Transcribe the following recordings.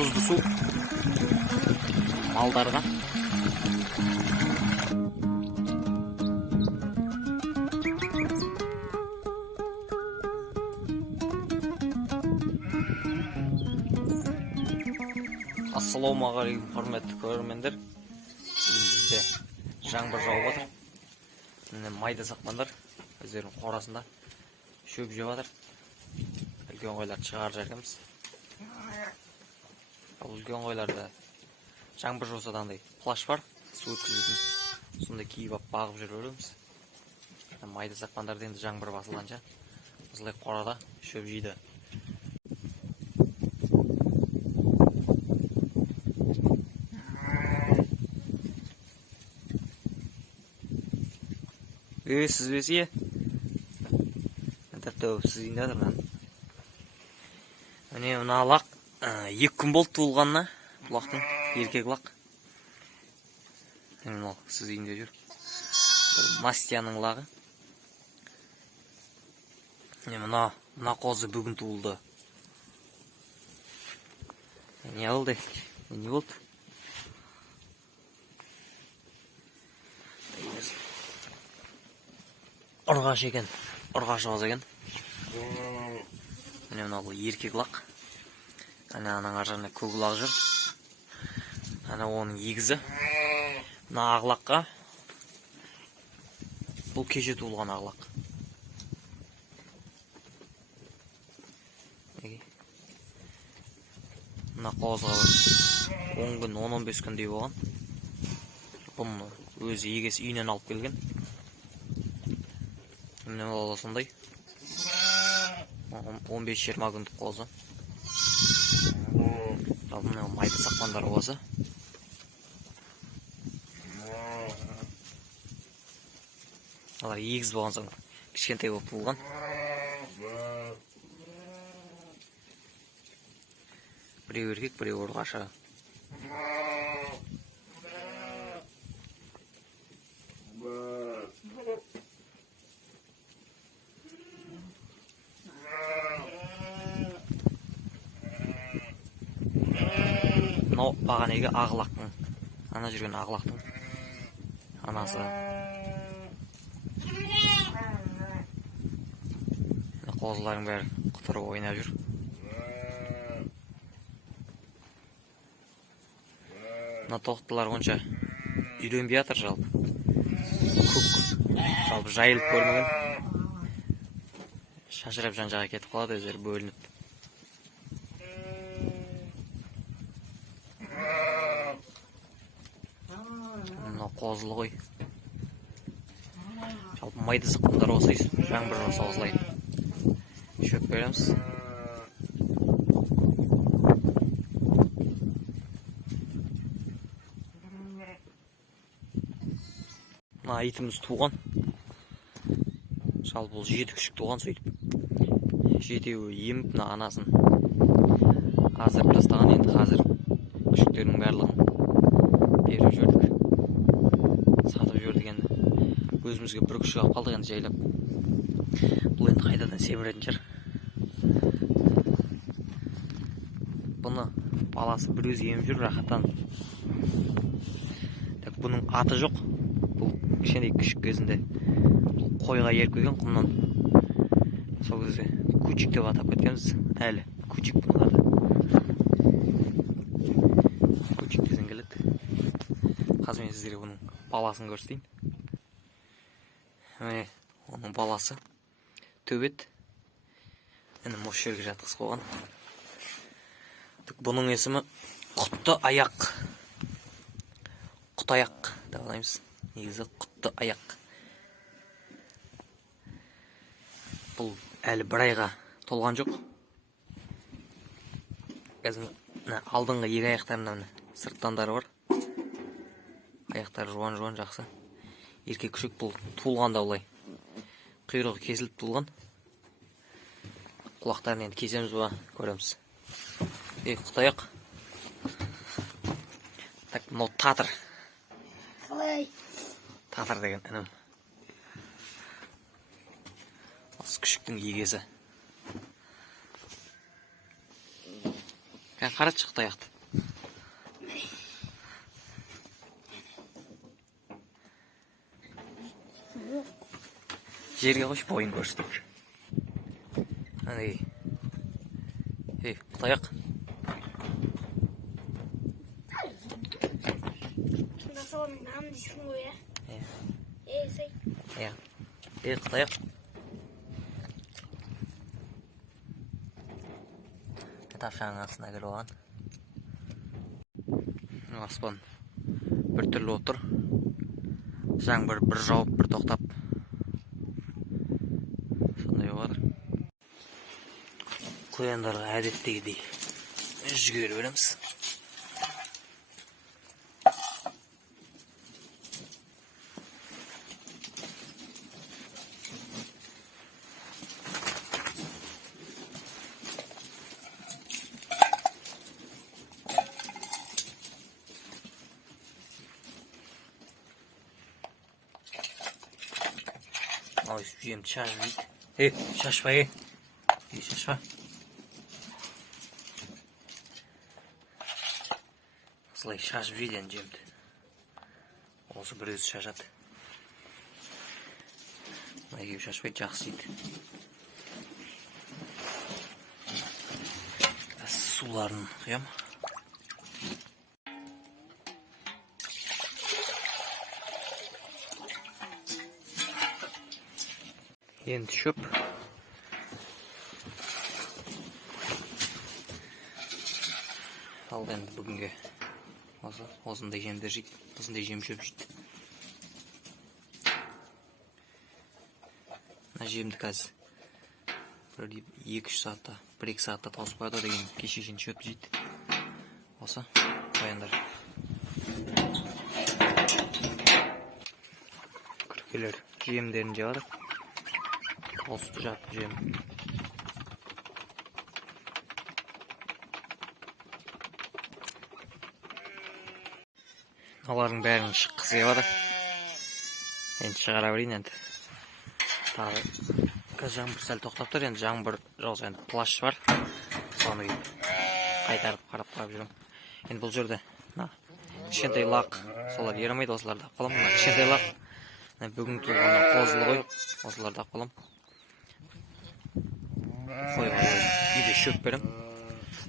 тұзды су малдарға. Ассалаумағалейкум, құрметті көрермендер. Бізде жаңбыр жауып жатыр. Майда сақпандар өздерінің қорасында шөп жеп жатыр. Үлкен қойларды шығарып жатырмыз. Ал үлкен қойларда жаңбыр жауса андай плаш бар, су өткізетін. Сонда киіп алып бағып жүреміз. Майда сақпандарды енді жаңбыр басылғанша осылай қорада шөп жейді. Сіз бесе тәптәу сіз үйінде тұрған. Міне мына лақ 2 күн болды туылғанына. Бұлақтың еркек лақ. Міне сіз үйінде жүр. Бұл Настяның лағы. Мына қозы бүгін туылды. Не болды? Не болды? Ұрғаш екен, ұрғаш оғыз екен. Міне мына бұл еркек лақ. Ананың аржағына көк лақ жүр. Ана оның егізі. Мына ағлаққа. Бұл кеше туылған ағлақ. Мына қозға 10 күн, 10-15 күндей болған. Бұны өзі егесі үйінен алып келген. Міне ол осындай 15-20 күндік қозы. Ал мына майда сақпандар қозы. Алар егіз болған соң кішкентай болып туылған. Біреу еркек, біреу ұрғашы. Мынау бағанегі ағлақтың, ана жүрген ағлақтың анасы. Қозылардың бәрі құтырып ойнап жүр. Мына тоқтылар онша үйренбей жатыр жалпы. Көк жалпы жайылып көрмеген. Шашырап жан-жаққа кетіп қалады, өздері бөлініп. Қозылы ғой. Жалпы майда сақпандар осы жаңбыр жауса осылай шөп береміз. Мына итіміз туған. Жалпы бұл 7 күшік туған сөйтіп. 7-еуі еміп мына анасын азырып тастаған. Енді қазір күшіктердің барлығын беріп жүрдік. Сатып жүрдік енді. Өзімізге бір күшік алып қалдық енді жайлап. Бұл енді қайтадан семіретін шығар. Бұны баласы бір өзі еміп жүр, рахаттан. Бұның аты жоқ. Бұл кішкентай күшік кезінде қойға еріп келген құмнан. Сол кезде күчік деп атап кеткенбіз. Әлі күчік бұның аты. Күчік десең келеді. Қазір мен сіздерге бұның баласын көрсетейін. Міне оның баласы төбет. Енді осы жерге жатқыз қойған. Бұның есімі құтты аяқ. Құт аяқ деп алаймыз. Негізі құтты аяқ. Бұл әлі бір айға толған жоқ. Қазір алдыңғы екі аяқтарында сырттандары бар. Аяқтары жуан-жуан жақсы. Еркек күшік бұл туылғанда олай. Құйрығы кесіліп туылған. Құлақтарын енді кесеміз ба, көреміз. Құт аяқ. Так, мынау татыр. Татыр деген інім. Осы күшіктің егесі. Қара шықты аяқты. Жерге қойшы бойын көрсетіп. Ей, құтаяқ. Ассалаумағалейкум намын дейсің ғой, ә? Сәй. Құтаяқ. Тапшаның астына келіп оған. Аспан бір түрлі отыр. Жаңбыр бір жауып, бір тоқтап. Сондай оғадыр. Қояндарға әдеттегідей жүгері береміз. Ой, жемді шашып жейді. Шашпа, шашпа. Осылай шашып жейді енді жемді. Осы бір өзі шашады. Мәйгеу шашпайды, жақсы жейді. Суларын құям. Енді шөп. Ал енді бүгінге осындай жемдер жейді, осындай жем шөп жейді. Мына жемді қазір 2-3 сағатта, 1-2 сағатта тауысып қояды деген кешешен шөп жейді. Осы қояндар. Күркелер жемдерін жевады. Осты жатып жем. Олардың бәрін шыққысы кевады. Енді шығара берейін енді. Тағы қазір жаңбыр сәл тоқтап тұр. Енді жаңбыр жауса енді плащ бар. Соны қайтарып қарап жүрмін. Енді бұл жерде кішкентай лақ, солар ерамайды, осыларды алып қалам. Кішкентай лақ бүгін туылғаннан қозылы ғой. Осыларды алып қалам. Қойға үйде шөп берем.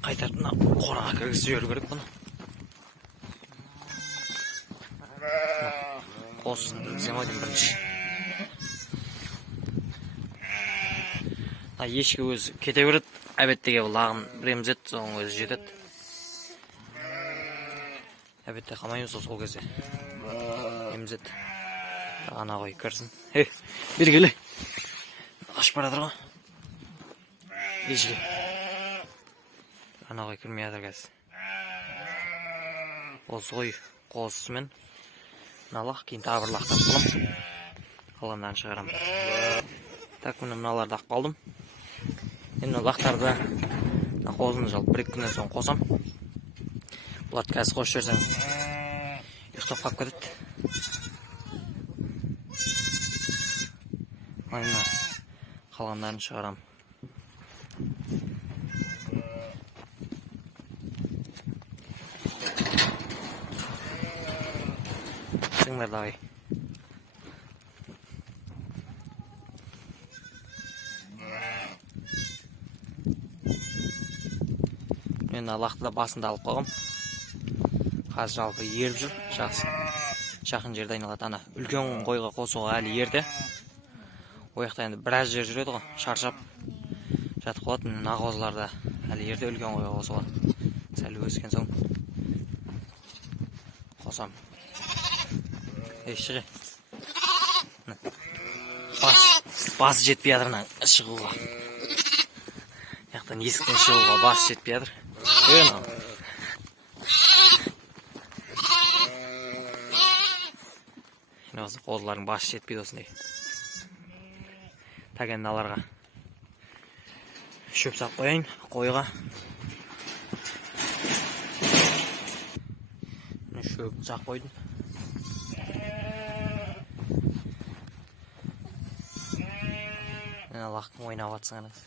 Қайтарып қораға кіргізіп жіберу керек бұны. Болсын кіргізем ойдым бірінші. Ешкі өзі кете береді. Әбеттеге бұл лағын біреміз еді, соның өзі жетеді. Әбетте қамаймыз сол кезде. Еміз еді. Ана қой кірсін. Бергелі. Ашып барадыр ғой. Ешке. Ана қой кірмей адыр қазір. Осы қой қозысымен мына кейін тағы бір лақтап қылым. Қалғандарын шығарам. Так, міне мыналарды ақ қалдым. Енді лақтарды қозыны жалып 1-2 күннен соң қосам. Бұларды қазір қосып жіберсең ұйықтап қалып кетеді. Мына қалғандарын шығарам. Сыңдар давай. Мен лақты да басында алып қойғым. Қазір жалпы еріп жүр. Жақсы. Жақын жерде айналады. Ана үлкен қойға қосуға әлі ерді. Ояқта енді біраз жер жүреді ғой. Шаршап жатып қалады. Нағозыларда әлі ерді үлкен қойға қосуға. Сәл өскен соң қосам. Шығы. Басы жетпей адырынан шығуға. Яқтан есіктен шығуға басы жетпей адыр. Осы қозылардың басы жетпейді осындай. Тәген аларға шөп сап қояйын қойға. Шөп сап қойдым. Лақтың ойнап атсың анасы.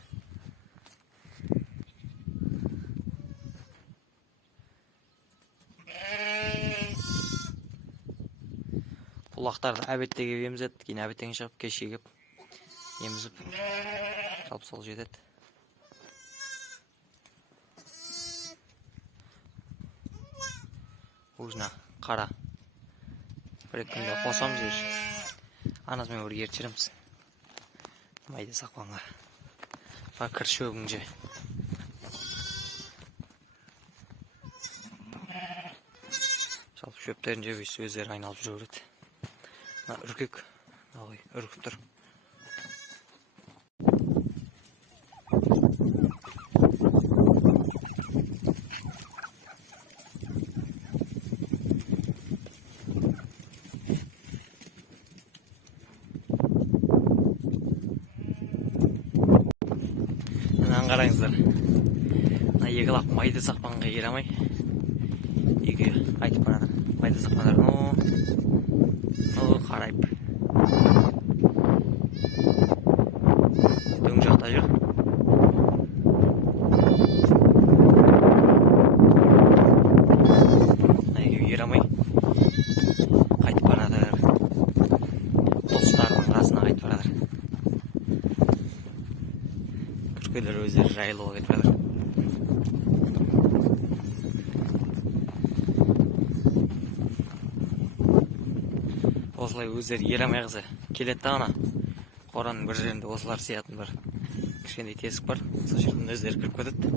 Бұлақтарды әбеттеге емізеді, кейін әбеттен шығып кешке кеп емізіп, жалпы сол жетеді. Өзіне қара. Бір күнде қосамыз өз. Анасымен бір ертіреміз. Майды сақпанға. Кір шөбің же. Жалпы шөптерін жеп өздері айналып жүреді. Үркек. Үркіп тұр. Қараңыздар. Екі лақ майды сақпанға керамай. Екі айтып барады. Майды сақпандар. Қарайып. Дөң жақта жүр. Екі керамай. Қайтып барады. Достарының арасына қайтып барады. Күркелер өздері жайлауға кетіп жатыр. Осылай өздері ерамай қызы келеді ана. Қораның бір жерінде осылар сиятын бір кішкентай тесік бар. Сол жерден өздері кіріп кетеді.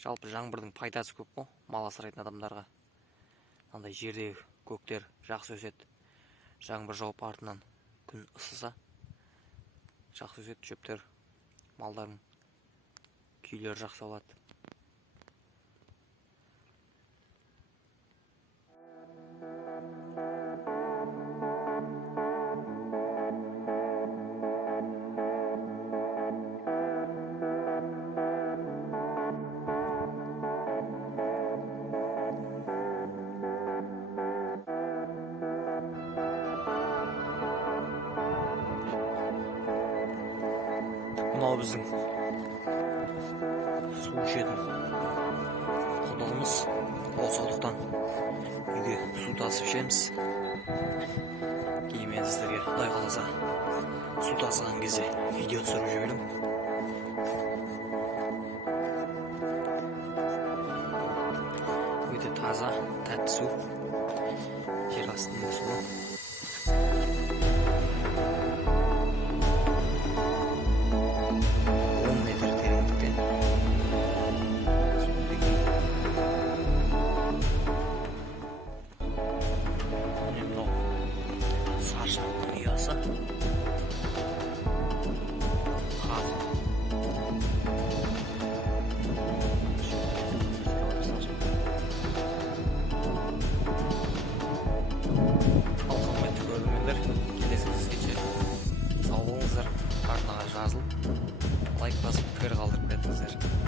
Жалпы жаңбырдың пайдасы көп қой, мал асырайтын адамдарға. Андай жердегі көктер жақсы өседі. Жаңбыр жауып артынан күн ысыса, жақсы өседі шөптер, малдардың күйлері жақсы болады. Мынау біздің су ішетін құдығымыз. Сондықтан үйге су тасып ішеміз. Кейін мен сіздерге Құдай қаласа су тасыған кезде видео түсіріп жіберем. Өте таза, тәтті су. Жер астында суы. Құрметті көрермендер, келесі кезге сау болыңыздар. Арнаға жазылып, лайк басып, пікір қалдырып кетіңіздер.